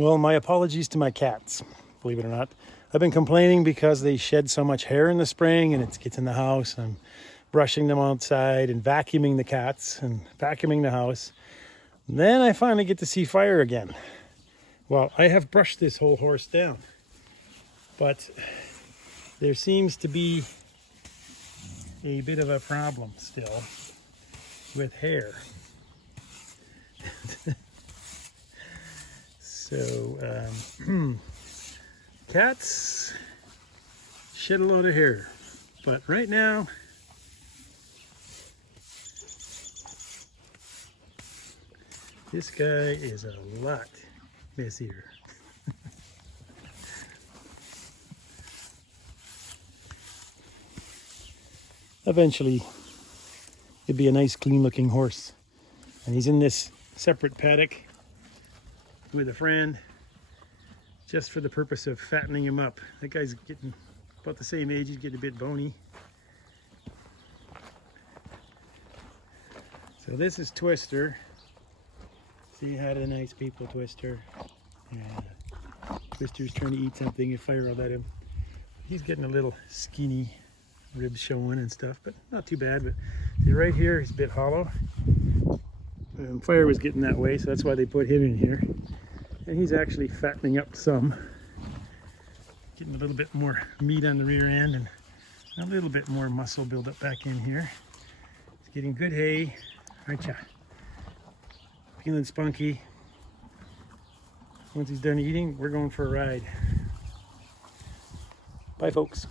Well, my apologies to my cats, believe it or not. I've been complaining because they shed so much hair in the spring and it gets in the house. I'm brushing them outside and vacuuming the cats and vacuuming the house. And then I finally get to see fire again. Well, I have brushed this whole horse down, but there seems to be a bit of a problem still with hair. So, cats shed a lot of hair, but right now, this guy is a lot messier. Eventually, it'd be a nice, clean-looking horse, and he's in this separate paddock with a friend just for the purpose of fattening him up. That guy's getting about the same age, he's getting a bit bony. So this is Twister. See how a nice people, Twister. Yeah. Twister's trying to eat something if fire will let him. He's getting a little skinny, ribs showing and stuff, but not too bad. But see right here, he's a bit hollow. Fire was getting that way, so that's why they put him in here. And he's actually fattening up some, getting a little bit more meat on the rear end and a little bit more muscle build up back in here. He's getting good hay, aren't ya? Feeling spunky. Once he's done eating, we're going for a ride. Bye, folks.